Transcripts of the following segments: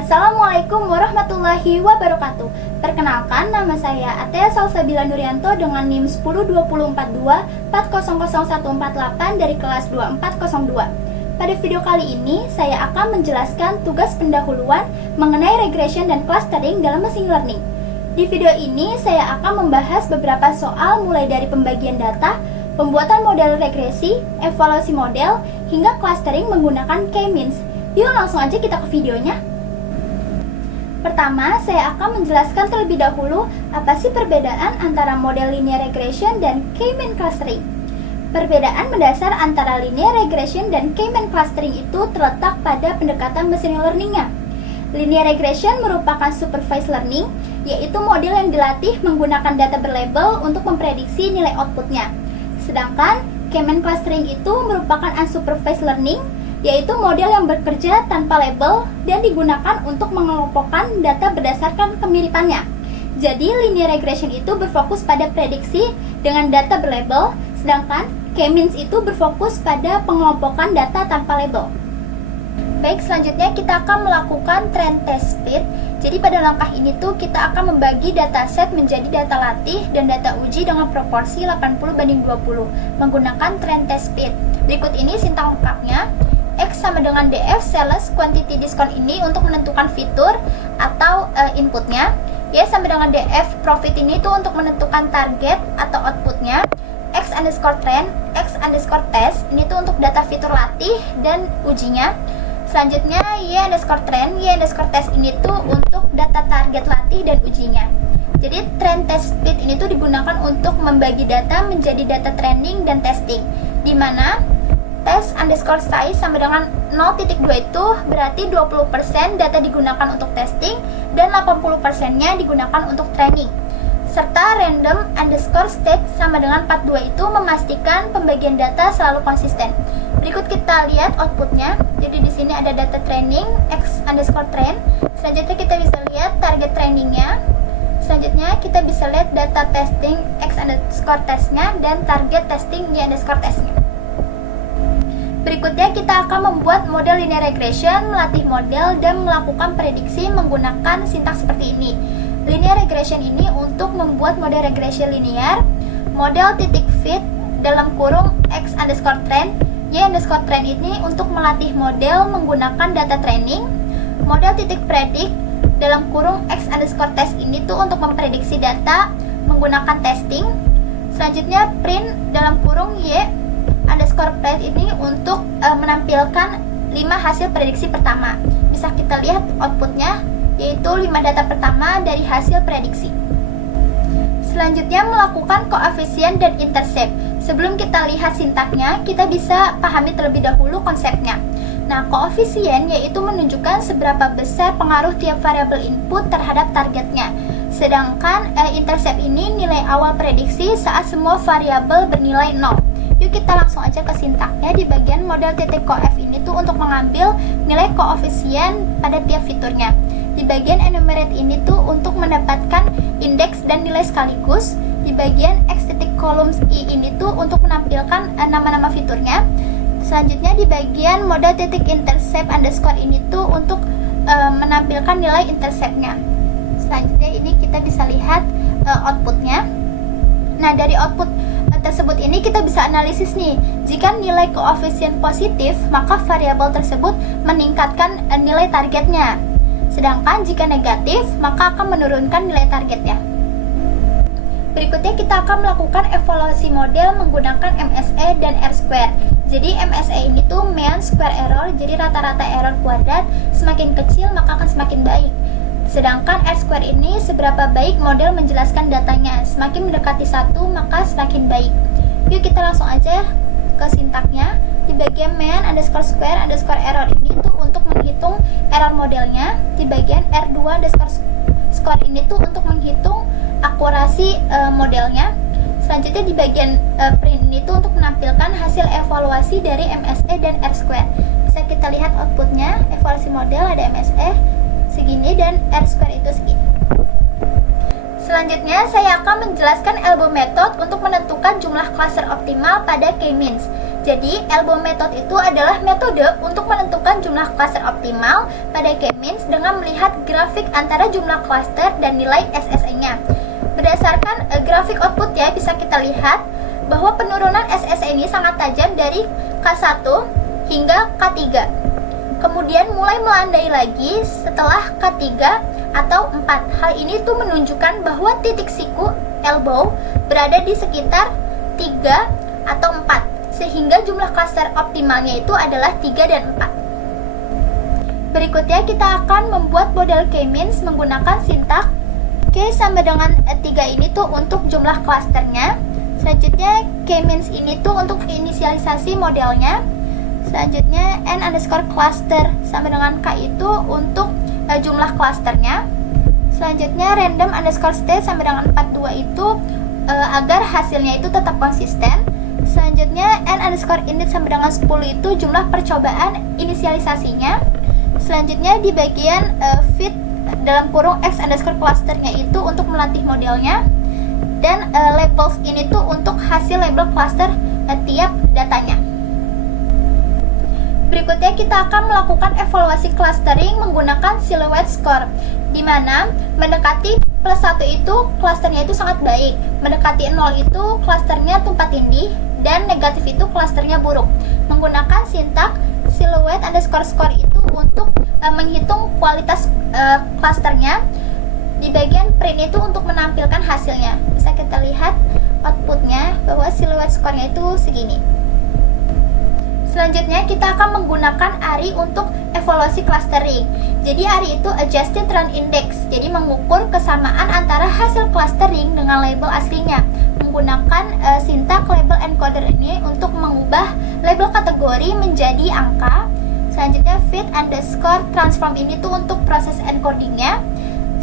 Assalamualaikum warahmatullahi wabarakatuh. Perkenalkan, nama saya Atea Salsabila Nurianto dengan NIM 102042400148 dari kelas 2402. Pada video kali ini, saya akan menjelaskan tugas pendahuluan mengenai regression dan clustering dalam machine learning. Di video ini, saya akan membahas beberapa soal mulai dari pembagian data, pembuatan model regresi, evaluasi model, hingga clustering menggunakan k-means. Yuk langsung aja kita ke videonya. Pertama, saya akan menjelaskan terlebih dahulu apa sih perbedaan antara model linear regression dan k-mean clustering. Perbedaan mendasar antara linear regression dan k-mean clustering itu terletak pada pendekatan machine learning-nya. Linear regression merupakan supervised learning, yaitu model yang dilatih menggunakan data berlabel untuk memprediksi nilai outputnya. Sedangkan k-mean clustering itu merupakan unsupervised learning, yaitu model yang bekerja tanpa label dan digunakan untuk mengelompokkan data berdasarkan kemiripannya. Jadi, linear regression itu berfokus pada prediksi dengan data berlabel, sedangkan k-means itu berfokus pada pengelompokan data tanpa label. Baik, selanjutnya kita akan melakukan trend test fit. Jadi pada langkah ini tuh kita akan membagi dataset menjadi data latih dan data uji dengan proporsi 80:20 menggunakan trend test fit. Berikut ini sintang lengkapnya. X sama dengan DF sales quantity discount ini untuk menentukan fitur atau inputnya. Y sama dengan DF profit ini tuh untuk menentukan target atau outputnya. X underscore trend, X underscore test ini tuh untuk data fitur latih dan ujinya. Selanjutnya Y underscore trend, Y underscore test ini tuh untuk data target latih dan ujinya. Jadi trend test fit ini tuh digunakan untuk membagi data menjadi data training dan testing, di mana test underscore size sama dengan 0.2 itu berarti 20% data digunakan untuk testing dan 80%-nya digunakan untuk training. Serta random underscore state sama dengan 42 itu memastikan pembagian data selalu konsisten. Berikut kita lihat outputnya. Jadi di sini ada data training X underscore train. Selanjutnya kita bisa lihat target trainingnya. Selanjutnya kita bisa lihat data testing X underscore testnya dan target testing Y underscore testnya. Berikutnya kita akan membuat model linear regression, melatih model, dan melakukan prediksi menggunakan sintaks seperti ini. Linear regression ini untuk membuat model regression linear, model titik fit dalam kurung X underscore trend, Y underscore trend ini untuk melatih model menggunakan data training, model titik predict dalam kurung X underscore test ini tuh untuk memprediksi data menggunakan testing. Selanjutnya print dalam kurung Y underscore print ini untuk menampilkan 5 hasil prediksi pertama. Bisa kita lihat outputnya, yaitu 5 data pertama dari hasil prediksi. Selanjutnya melakukan koefisien dan intercept. Sebelum kita lihat sintaknya, kita bisa pahami terlebih dahulu konsepnya. Nah, koefisien yaitu menunjukkan seberapa besar pengaruh tiap variabel input terhadap targetnya. Sedangkan intercept ini nilai awal prediksi saat semua variabel bernilai 0. Yuk kita langsung aja ke sintaknya. Di bagian model titik coef ini tuh untuk mengambil nilai koefisien pada tiap fiturnya. Di bagian enumerate ini tuh untuk mendapatkan indeks dan nilai sekaligus. Di bagian x titik columns i ini tuh untuk menampilkan nama-nama fiturnya. Selanjutnya di bagian model titik intercept underscore ini tuh untuk menampilkan nilai interceptnya. Selanjutnya ini kita bisa lihat outputnya. Nah, dari output tersebut ini kita bisa analisis nih. Jika nilai koefisien positif, maka variabel tersebut meningkatkan nilai targetnya. Sedangkan jika negatif, maka akan menurunkan nilai targetnya. Berikutnya kita akan melakukan evaluasi model menggunakan MSE dan R-square. Jadi MSE ini tuh mean square error, jadi rata-rata error kuadrat semakin kecil maka akan semakin baik. Sedangkan R-square ini seberapa baik model menjelaskan datanya. Semakin mendekati 1 maka semakin baik. Yuk kita langsung aja ke sintaknya. Di bagian mean underscore square underscore error ini tuh untuk menghitung error modelnya. Di bagian R2 underscore score ini tuh untuk menghitung akurasi modelnya. Selanjutnya di bagian print ini tuh untuk menampilkan hasil evaluasi dari MSE dan R-square. Bisa kita lihat outputnya, evaluasi model ada MSE segini dan R-square itu segini. Selanjutnya saya akan menjelaskan elbow method untuk menentukan jumlah cluster optimal pada K-means. Jadi elbow method itu adalah metode untuk menentukan jumlah cluster optimal pada K-means dengan melihat grafik antara jumlah cluster dan nilai SSE-nya. Berdasarkan grafik output ya, bisa kita lihat bahwa penurunan SSE ini sangat tajam dari K1 hingga K3. Kemudian mulai melandai lagi setelah K3 atau 4. Hal ini tuh menunjukkan bahwa titik siku elbow berada di sekitar 3 atau 4, sehingga jumlah cluster optimalnya itu adalah 3 dan 4. Berikutnya kita akan membuat model K-means menggunakan sintak K sama dengan 3 ini tuh untuk jumlah klasternya. Selanjutnya K-means ini tuh untuk inisialisasi modelnya. Selanjutnya N underscore cluster sama dengan K itu untuk jumlah klasternya. Selanjutnya random underscore state sama dengan 42 itu agar hasilnya itu tetap konsisten. Selanjutnya N underscore init sama dengan 10 itu jumlah percobaan inisialisasinya. Selanjutnya di bagian fit dalam kurung X underscore clusternya itu untuk melatih modelnya. Dan labels ini tuh untuk hasil label cluster tiap datanya. Berikutnya kita akan melakukan evaluasi clustering menggunakan silhouette score, di mana mendekati +1 itu clusternya itu sangat baik, mendekati 0 itu clusternya tumpang tindih, dan negatif itu clusternya buruk. Menggunakan sintak silhouette underscore score itu untuk menghitung kualitas clusternya. Di bagian print itu untuk menampilkan hasilnya. Bisa kita lihat outputnya bahwa silhouette score-nya itu segini. Selanjutnya kita akan menggunakan ARI untuk evaluasi clustering. Jadi ARI itu Adjusted Run Index, jadi mengukur kesamaan antara hasil clustering dengan label aslinya. Menggunakan sintak label encoder ini untuk mengubah label kategori menjadi angka. Selanjutnya fit underscore transform ini tuh untuk proses encodingnya.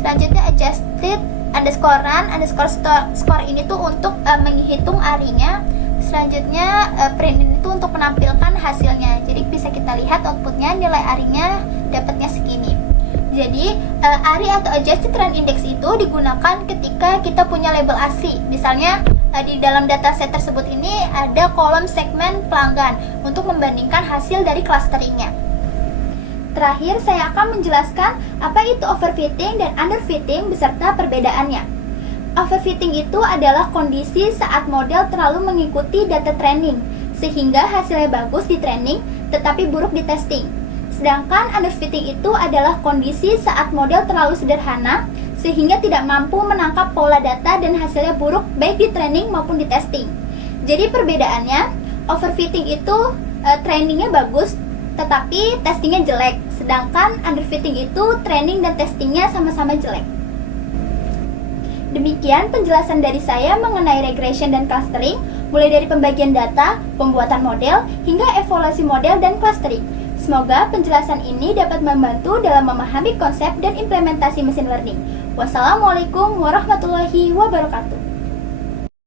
Selanjutnya adjusted underscore run underscore score ini tuh untuk menghitung ARI-nya. Selanjutnya print ini tuh untuk menampilkan hasilnya. Jadi bisa kita lihat outputnya, nilai ARI-nya dapatnya segini. Jadi ARI atau Adjusted Run Index itu digunakan ketika kita punya label asli. Misalnya di dalam dataset tersebut ini ada kolom segmen pelanggan untuk membandingkan hasil dari clusteringnya. Terakhir saya akan menjelaskan apa itu overfitting dan underfitting beserta perbedaannya. Overfitting itu adalah kondisi saat model terlalu mengikuti data training, sehingga hasilnya bagus di training tetapi buruk di testing. Sedangkan underfitting itu adalah kondisi saat model terlalu sederhana, sehingga tidak mampu menangkap pola data dan hasilnya buruk baik di training maupun di testing. Jadi perbedaannya, overfitting itu trainingnya bagus tetapi testingnya jelek, sedangkan underfitting itu training dan testingnya sama-sama jelek. Demikian penjelasan dari saya mengenai regression dan clustering, mulai dari pembagian data, pembuatan model, hingga evaluasi model dan clustering. Semoga penjelasan ini dapat membantu dalam memahami konsep dan implementasi mesin learning. Wassalamualaikum warahmatullahi wabarakatuh.